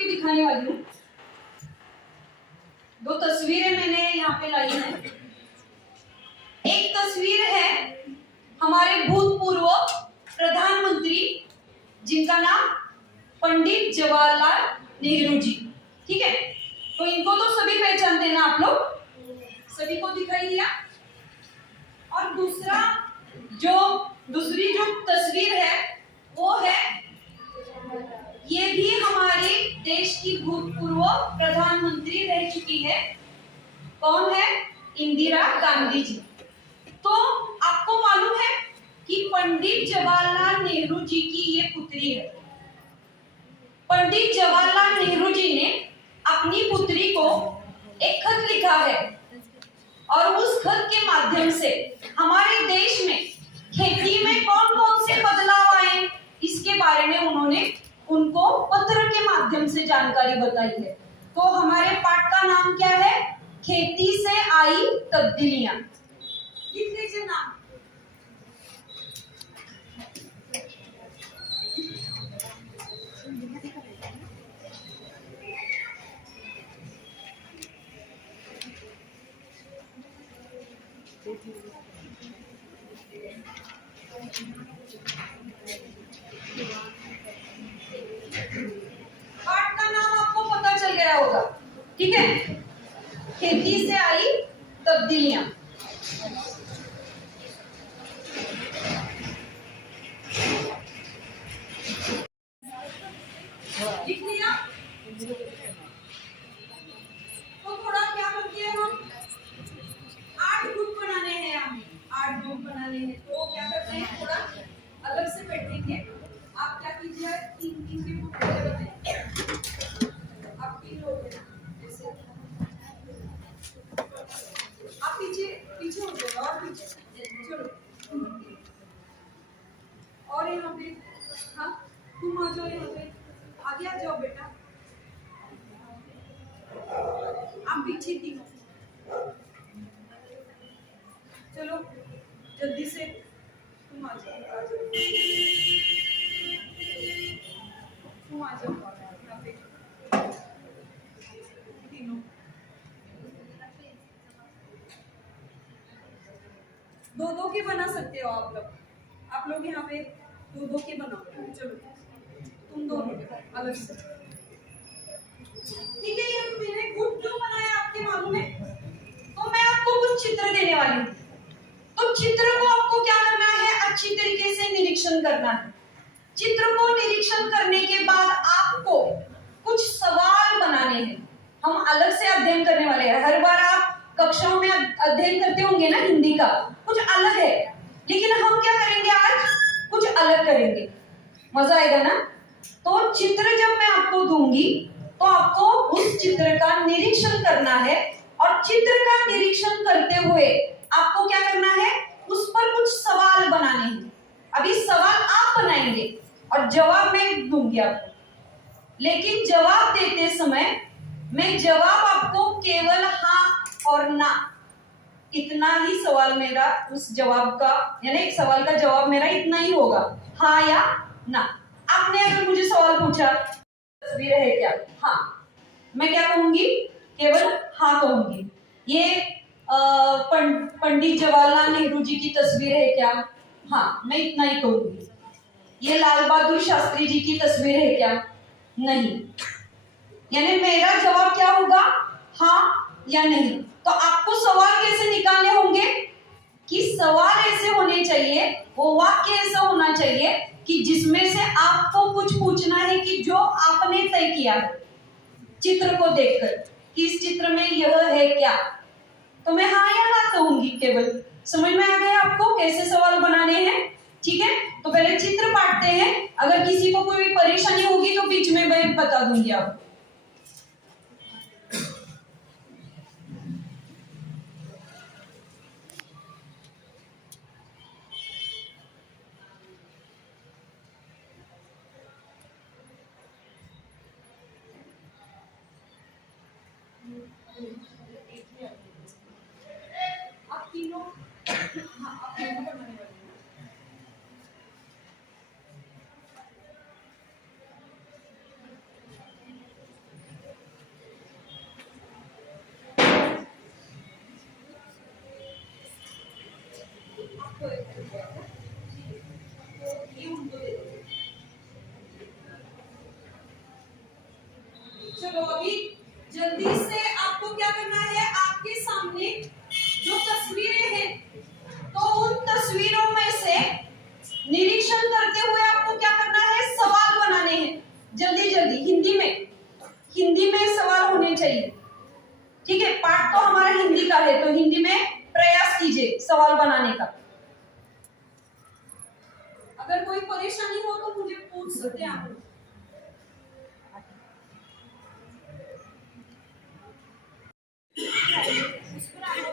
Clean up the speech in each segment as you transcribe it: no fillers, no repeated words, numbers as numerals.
भी दिखाने वाली हूँ। दो तस्वीरें मैंने यहाँ पे लाई हैं। एक तस्वीर है हमारे भूतपूर्व प्रधानमंत्री जिनका नाम पंडित जवाहरलाल नेहरू जी, ठीक है। तो इनको तो सभी पहचानते हैं ना आप लोग, सभी को दिखाई दिया। और दूसरी जो तस्वीर है वो है, ये भी हमारे देश की भूतपूर्व प्रधानमंत्री रह चुकी है। कौन है? इंदिरा गांधी जी। तो आपको मालूम है कि पंडित जवाहरलाल नेहरू जी की ये पुत्री है। पंडित जवाहरलाल नेहरू जी ने अपनी पुत्री को एक खत लिखा है और उस खत के माध्यम से हमारे देश में खेती में कौन कौन से बदलाव आए इसके बारे में उन्होंने उनको पत्र के माध्यम से जानकारी बताई है। तो हमारे पाठ का नाम क्या है? खेती से आई तब्दीलियां। लिख लीजिए नाम। पाठ का नाम आपको पता चल गया होगा, ठीक है। खेती से आई तब्दीलियां। लिख लिया। तो थोड़ा क्या करते हैं हम, 8 ग्रुप बनाने हैं, हमें 8 ग्रुप बनाने हैं। तो क्या करते हैं, थोड़ा अलग से बैठेंगे। आप क्या कीजिए, 3-3 के ग्रुप बनाइए। आप 3 लोग हैं जैसे, आप पीछे हो जाएगा और पीछे चलो। और यहाँ पे, हाँ तुम आ जाओ, यहाँ पे आगे आ जाओ बेटा। आप पीछे तीनों, चलो जल्दी से तुम आ जाओ, तुम आ जाओ यहाँ पे तीनों। दो के बना सकते हो आप लोग यहाँ पे 2 के बनाओ। चलो तुम दोनों अलग से, ठीक है। ये मैंने ग्रुप क्यों बनाया आपके मालूम है? तो मैं आपको कुछ चित्र देने वाली हूँ। तो चित्र को आपको क्या करना है, अच्छी तरीके से निरीक्षण करना है। चित्र को निरीक्षण करने के बाद आपको कुछ सवाल बनाने हैं। हम अलग से अध्ययन करने वाले हैं। हर बार आप कक्षाओं में अध्ययन करते होंगे ना, हिंदी का कुछ अलग है, लेकिन हम क्या करेंगे आज, कुछ अलग करेंगे। मजा आएगा ना। तो चित्र जब मैं आपको दूंगी तो आपको उस चित्र का निरीक्षण करना है, और चित्र का निरीक्षण करते हुए आपको क्या करना है, उस पर कुछ सवाल बनाने हैं। अभी सवाल आप बनाएंगे और जवाब मैं दूंगी आपको, लेकिन जवाब देते समय मैं जवाब आपको केवल हाँ और ना, इतना ही सवाल मेरा, उस जवाब का यानी एक सवाल का जवाब मेरा इतना ही होगा, हाँ या ना। आपने अगर मुझे सवाल पूछा तस्वीर है क्या, हाँ, मैं क्या कहूंगी, केवल हाँ कहूंगी। ये पंडित जवाहरलाल नेहरू जी की तस्वीर है क्या, हाँ, मैं इतना ही कहूंगी। ये लाल बहादुर शास्त्री जी की तस्वीर है क्या, नहीं। यानी मेरा जवाब क्या होगा, हाँ या नहीं। तो आपको सवाल कैसे निकालने होंगे कि सवाल ऐसे होने चाहिए, वो वाक्य ऐसा होना चाहिए कि जिसमें से आपको कुछ पूछना है कि जो आपने तय किया है चित्र को देखकर कि इस चित्र में यह है क्या, तो मैं हाँ या ना कहूंगी केवल। समझ में आ गया आपको कैसे सवाल बनाने हैं, ठीक है। तो पहले चित्र बांटते हैं, अगर किसी को कोई परेशानी होगी तो बीच में मैं बता दूंगी आपको। आप तीनों, हाँ आप तीनों बनाने वाले हैं। चलो अभी जल्दी से आपको क्या करना है, आपके सामने जो तस्वीरें हैं तो उन तस्वीरों में से निरीक्षण करते हुए आपको क्या करना है, सवाल बनाने हैं। जल्दी जल्दी हिंदी में सवाल होने चाहिए। ठीक है, पाठ तो हमारा हिंदी का है तो हिंदी में प्रयास कीजिए सवाल बनाने का। अगर कोई परेशानी हो तो मुझे पूछ सकते हैं आप।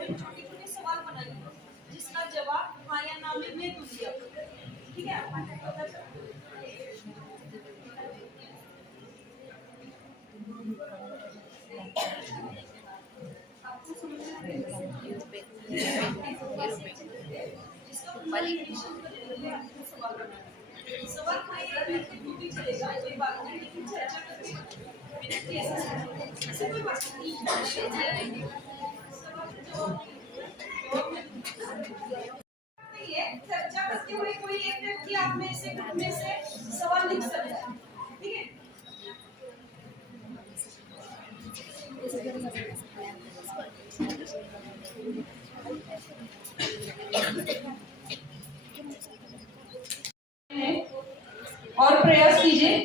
छोटे छोटे सवाल बनाइए जिसका जवाब हाँ या ना में मैं दूंगी आपको। ठीक है, आपको समझ सवाल खाइए भी चलेगा, कोई बात नहीं, लेकिन चर्चा करके ऐसे कोई बात नहीं। चर्चा करते हुए कोई एक व्यक्ति आप में से ग्रुप में से सवाल लिख सकता है। ठीक है, और प्रयास कीजिए।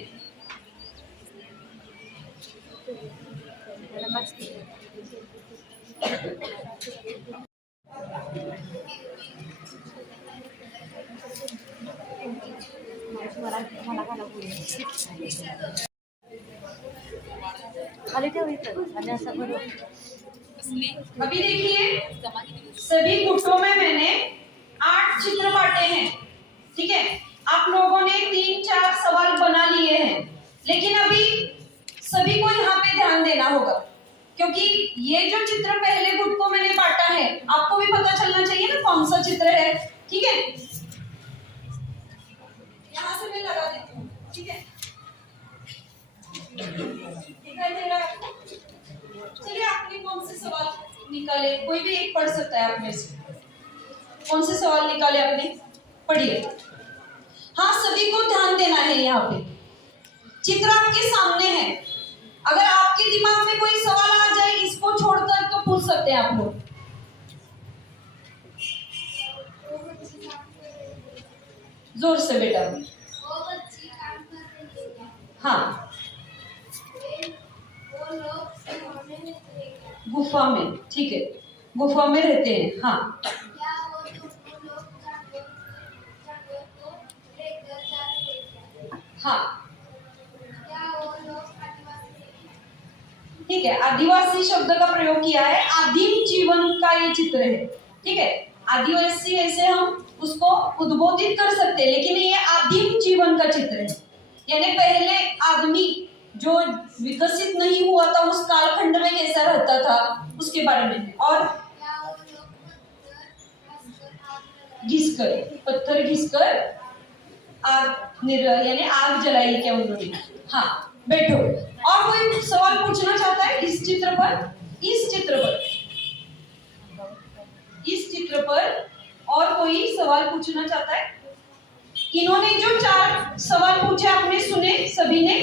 अभी देखिए सभी गुटों में मैंने 8 चित्र बांटे हैं। ठीक है, आप लोगों ने 3-4 सवाल बना लिए हैं, लेकिन अभी सभी को यहाँ पे ध्यान देना होगा क्योंकि ये जो चित्र पहले गुट को मैंने बांटा है आपको भी पता चलना चाहिए ना कौन सा चित्र है। ठीक है, यहाँ से मैं लगा देती हूँ। ठीक है, दिखाई दे रहा है आपको? चलिए आपने कौन से सवाल निकाले, कोई भी एक पढ़ सकता है आप में से। कौन से सवाल निकाले आपने, पढ़िए। हाँ, सभी को ध्यान देना है। यहाँ पे चित्र आपके सामने है, अगर आपके दिमाग में कोई सवाल आ जाए इसको छोड़कर तो पूछ सकते हैं आप लोग। जोर से बेटा। हाँ, गुफा में, ठीक है, गुफा में रहते हैं। हाँ, हाँ, ठीक है, आदिवासी शब्द का प्रयोग किया है। आदिम जीवन का ये चित्र है। ठीक है, आदिवासी ऐसे हम उसको उद्बोधित कर सकते हैं, लेकिन ये आदिम जीवन का चित्र है, यानी पहले आदमी जो विकसित नहीं हुआ था उस कालखंड में कैसा रहता था उसके बारे में। और घिसकर, पत्थर घिसकर आग यानी आग जलाई क्या उन्होंने। हाँ, बैठो। और कोई सवाल पूछना चाहता है इस चित्र पर, इस चित्र पर और कोई सवाल पूछना चाहता है? इन्होंने जो 4 सवाल पूछे आपने सुने, सभी ने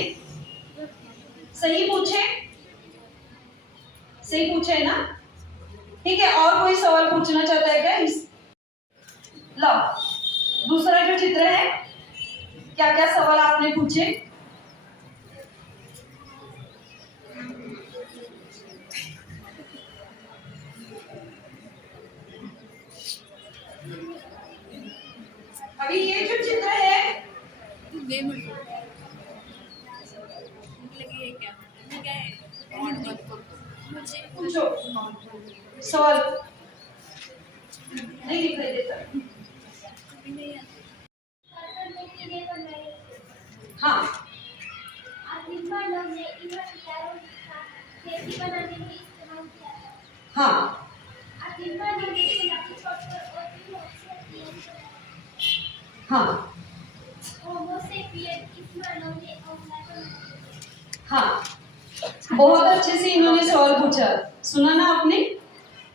सही पूछे, सही पूछे है ना? ठीक है, और कोई सवाल पूछना चाहता है क्या? लो, दूसरा जो चित्र है, क्या क्या सवाल आपने पूछे? अभी ये जो चित्र है पूछो सवाल, नहीं दिखाई देता। हाँ, हाँ, हाँ, हाँ, बहुत अच्छे से इन्होंने सवाल पूछा, सुना ना आपने?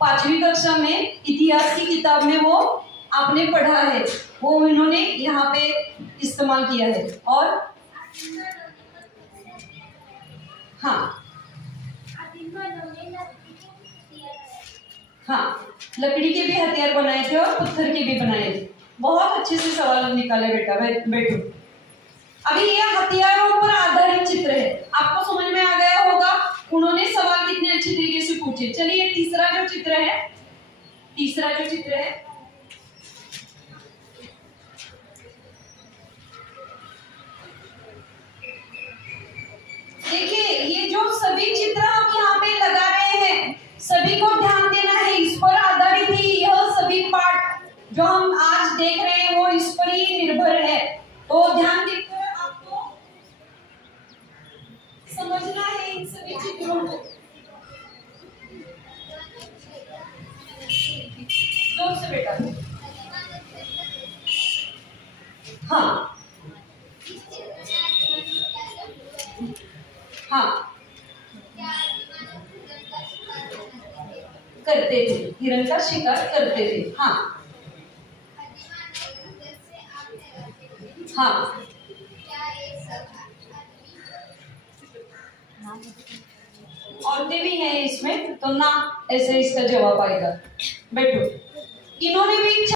5वीं कक्षा में इतिहास की किताब में वो आपने पढ़ा है, वो इन्होंने यहाँ पे इस्तेमाल किया है। और हाँ, लकड़ी के भी हथियार बनाए थे और पत्थर के भी बनाए थे। बहुत अच्छे से सवाल निकाले बेटा, बैठो। अभी ये हथियारों पर आधारित चित्र है, आपको समझ में आ गया होगा। उन्होंने सवाल कितने अच्छे तरीके से पूछे। चलिए तीसरा जो चित्र है, देखिए ये जो सभी चित्र हम यहाँ पे लगा रहे हैं, सभी को ध्यान देना है, इस पर आधारित ही यह सभी पार्ट जो हम आज देख रहे हैं वो इस पर ही निर्भर है। तो ध्यान देकर आपको समझना है इन सभी चित्रों को। जोर से बेटा। हाँ हाँ, करते थे, हिरण का शिकार करते थे। हाँ हाँ, औरतें भी हैं इसमें, तो ना ऐसे इसका जवाब आएगा। बैठो। इन्होंने भी